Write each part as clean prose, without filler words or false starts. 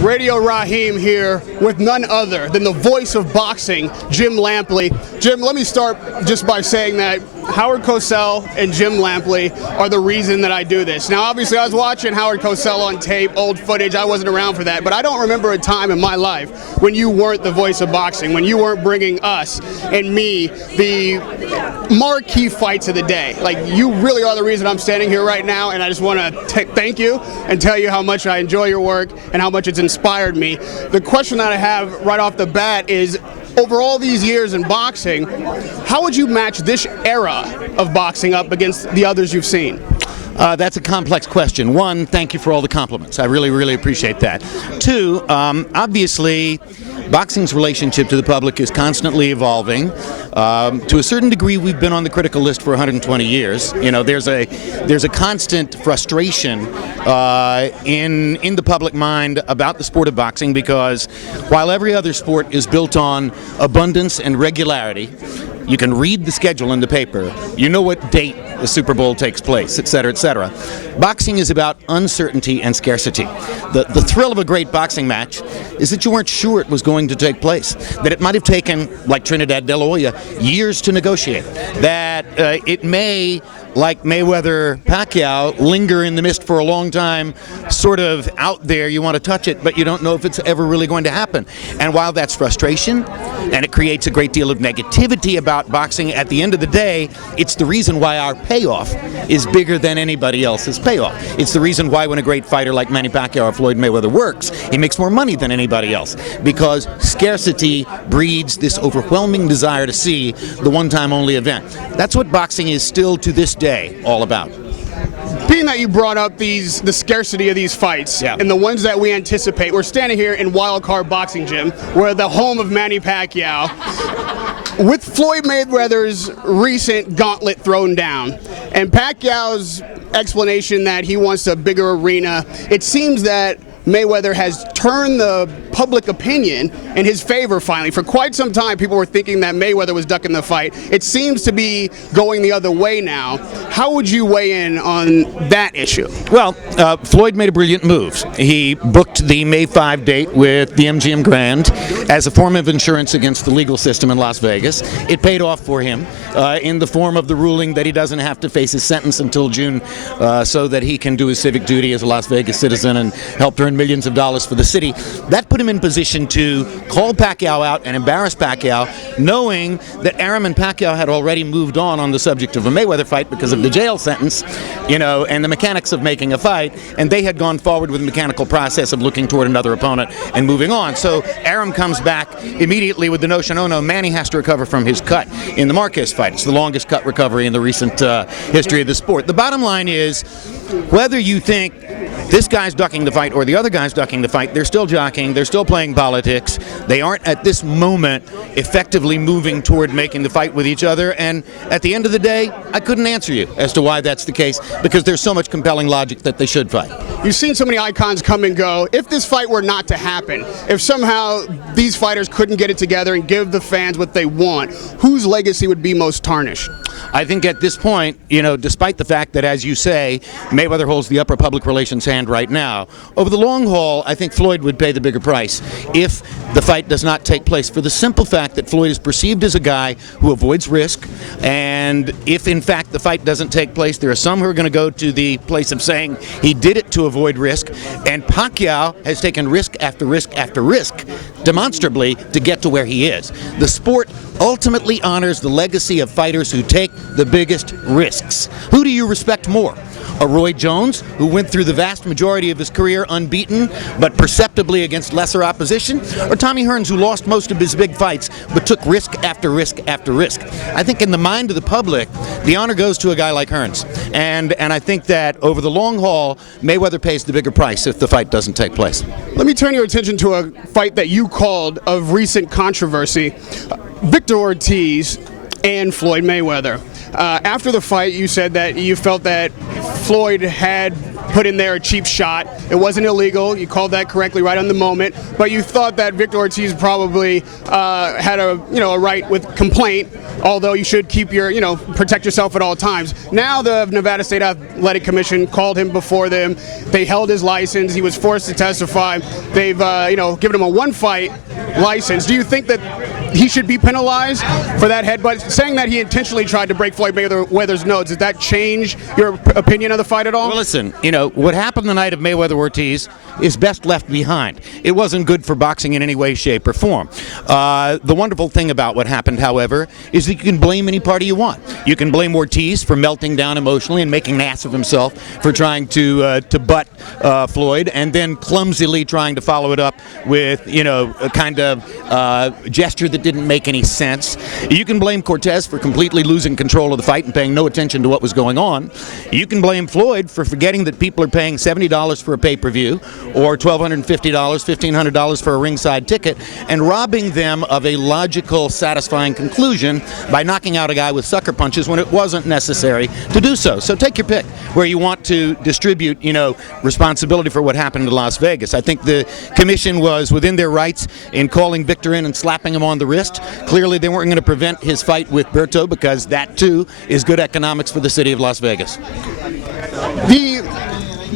Radio Rahim here with none other than the voice of boxing, Jim Lampley. Jim, let me start just by saying that Howard Cosell and Jim Lampley are the reason that I do this. Now, obviously, I was watching Howard Cosell on tape, old footage. I wasn't around for that, but I don't remember a time in my life when you weren't the voice of boxing, when you weren't bringing us and me the marquee fights of the day. Like, you really are the reason I'm standing here right now, and I just want to thank you and tell you how much I enjoy your work and how much it's inspired me. The question that I have right off the bat is, over all these years in boxing, how would you match this era of boxing up against the others you've seen? That's a complex question. One, thank you for all the compliments. I really, really appreciate that. Two, obviously, boxing's relationship to the public is constantly evolving. To a certain degree, we've been on the critical list for 120 years. You know, there's a constant frustration in the public mind about the sport of boxing, because while every other sport is built on abundance and regularity, you can read the schedule in the paper, you know what date the Super Bowl takes place, etc., etc. Boxing is about uncertainty and scarcity. The thrill of a great boxing match is that you weren't sure it was going to take place, that it might have taken, like Trinidad de la Hoya, years to negotiate, that it may, like Mayweather Pacquiao, linger in the mist for a long time, sort of out there. You want to touch it, but you don't know if it's ever really going to happen. And while that's frustration, and it creates a great deal of negativity about boxing, at the end of the day, it's the reason why our payoff is bigger than anybody else's payoff. It's the reason why when a great fighter like Manny Pacquiao or Floyd Mayweather works, he makes more money than anybody else, because scarcity breeds this overwhelming desire to see the one-time only event. That's what boxing is still to this day all about. Being that you brought up the scarcity of these fights, yeah, and the ones that we anticipate, we're standing here in Wild Card Boxing Gym, we're the home of Manny Pacquiao, with Floyd Mayweather's recent gauntlet thrown down, and Pacquiao's explanation that he wants a bigger arena. It seems that Mayweather has turned the public opinion in his favor finally. For quite some time, people were thinking that Mayweather was ducking the fight. It seems to be going the other way now. How would you weigh in on that issue? Well, Floyd made a brilliant move. He booked the May 5 date with the MGM Grand as a form of insurance against the legal system in Las Vegas. It paid off for him in the form of the ruling that he doesn't have to face his sentence until June, so that he can do his civic duty as a Las Vegas citizen and help earn millions of dollars for the city. That put him in position to call Pacquiao out and embarrass Pacquiao, knowing that Rahim and Pacquiao had already moved on the subject of a Mayweather fight because of the jail sentence, you know, and the mechanics of making a fight, and they had gone forward with the mechanical process of looking toward another opponent and moving on. So Rahim comes back immediately with the notion, oh no, Manny has to recover from his cut in the Marquez fight. It's the longest cut recovery in the recent history of the sport. The bottom line is, whether you think this guy's ducking the fight or the other guy's ducking the fight, they're still jockeying, they're still playing politics. They aren't at this moment effectively moving toward making the fight with each other, and at the end of the day, I couldn't answer you as to why that's the case, because there's so much compelling logic that they should fight. You've seen so many icons come and go. If this fight were not to happen, if somehow these fighters couldn't get it together and give the fans what they want, whose legacy would be most tarnished? I think at this point, you know, despite the fact that, as you say, Mayweather holds the upper public relations hand right now, over the long haul, I think Floyd would pay the bigger price if the fight does not take place, for the simple fact that Floyd is perceived as a guy who avoids risk, and if in fact the fight doesn't take place, there are some who are going to go to the place of saying he did it to avoid risk, and Pacquiao has taken risk after risk after risk, demonstrably, to get to where he is. The sport ultimately honors the legacy of fighters who take the biggest risks. Who do you respect more? A Roy Jones, who went through the vast majority of his career unbeaten, but perceptibly against lesser opposition, or Tommy Hearns, who lost most of his big fights, but took risk after risk after risk? I think in the mind of the public, the honor goes to a guy like Hearns. And I think that over the long haul, Mayweather pays the bigger price if the fight doesn't take place. Let me turn your attention to a fight that you called of recent controversy. Victor Ortiz and Floyd Mayweather. After the fight, you said that you felt that Floyd had put in there a cheap shot. It wasn't illegal. You called that correctly right on the moment. But you thought that Victor Ortiz probably had a right with complaint, although you should keep your protect yourself at all times. Now the Nevada State Athletic Commission called him before them. They held his license. He was forced to testify. They've given him a one-fight license. Do you think that he should be penalized for that headbutt? Saying that he intentionally tried to break Floyd Mayweather's nose, does that change your opinion of the fight at all? Well, listen, what happened the night of Mayweather-Ortiz is best left behind. It wasn't good for boxing in any way, shape, or form. The wonderful thing about what happened, however, is that you can blame any party you want. You can blame Ortiz for melting down emotionally and making an ass of himself for trying to butt Floyd, and then clumsily trying to follow it up with a kind of gesture that didn't make any sense. You can blame Cortez for completely losing control of the fight and paying no attention to what was going on. You can blame Floyd for forgetting that people are paying $70 for a pay-per-view or $1,250, $1,500 for a ringside ticket, and robbing them of a logical, satisfying conclusion by knocking out a guy with sucker punches when it wasn't necessary to do so. So take your pick where you want to distribute, responsibility for what happened in Las Vegas. I think the commission was within their rights in calling Victor in and slapping him on the wrist. Clearly they weren't going to prevent his fight with Berto, because that too is good economics for the city of Las Vegas. The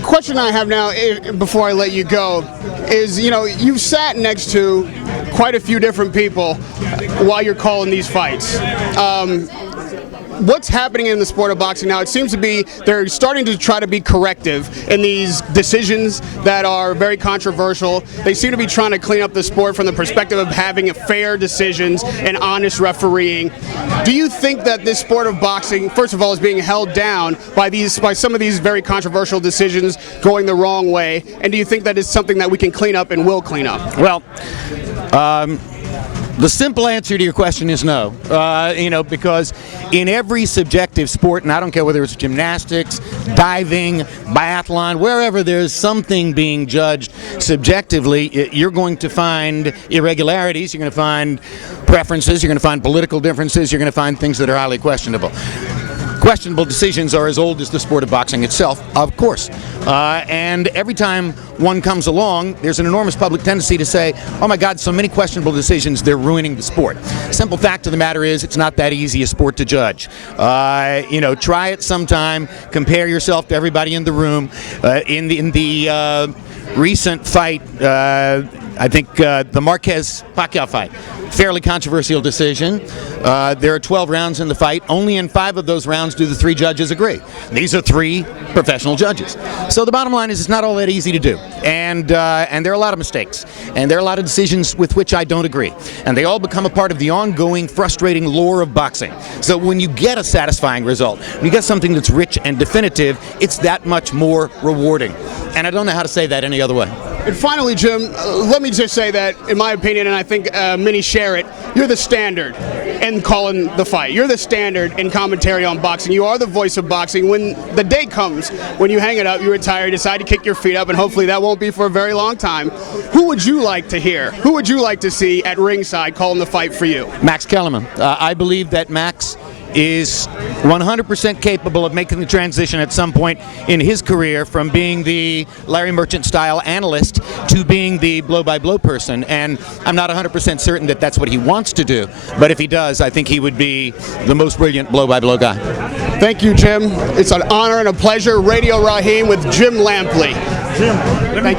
question I have now, before I let you go, is you've sat next to quite a few different people while you're calling these fights. What's happening in the sport of boxing now? It seems to be they're starting to try to be corrective in these decisions that are very controversial. They seem to be trying to clean up the sport from the perspective of having fair decisions and honest refereeing. Do you think that this sport of boxing, first of all, is being held down by some of these very controversial decisions going the wrong way? And do you think that is something that we can clean up and will clean up? Well, the simple answer to your question is no, because in every subjective sport, and I don't care whether it's gymnastics, diving, biathlon, wherever there's something being judged subjectively, you're going to find irregularities, you're going to find preferences, you're going to find political differences, you're going to find things that are highly questionable. Questionable decisions are as old as the sport of boxing itself, of course. And every time one comes along, there's an enormous public tendency to say, oh my God, so many questionable decisions, they're ruining the sport. Simple fact of the matter is, it's not that easy a sport to judge. Try it sometime, compare yourself to everybody in the room. In the recent fight, I think the Marquez-Pacquiao fight, fairly controversial decision. There are 12 rounds in the fight. Only in 5 of those rounds do the 3 judges agree. These are 3 professional judges. So the bottom line is, it's not all that easy to do. And there are a lot of mistakes. And there are a lot of decisions with which I don't agree. And they all become a part of the ongoing, frustrating lore of boxing. So when you get a satisfying result, when you get something that's rich and definitive, it's that much more rewarding. And I don't know how to say that any other way. And finally, Jim, let me just say that, in my opinion, and I think many share it, you're the standard in calling the fight. You're the standard in commentary on boxing. You are the voice of boxing. When the day comes, when you hang it up, you retire, you decide to kick your feet up, and hopefully that won't be for a very long time. Who would you like to hear? Who would you like to see at ringside calling the fight for you? Max Kellerman. I believe that Max is 100% capable of making the transition at some point in his career from being the Larry Merchant style analyst to being the blow-by-blow person, and I'm not 100% certain that that's what he wants to do, but if he does, I think he would be the most brilliant blow-by-blow guy. Thank you, Jim. It's an honor and a pleasure. Radio Rahim with Jim Lampley. Jim, Thank you.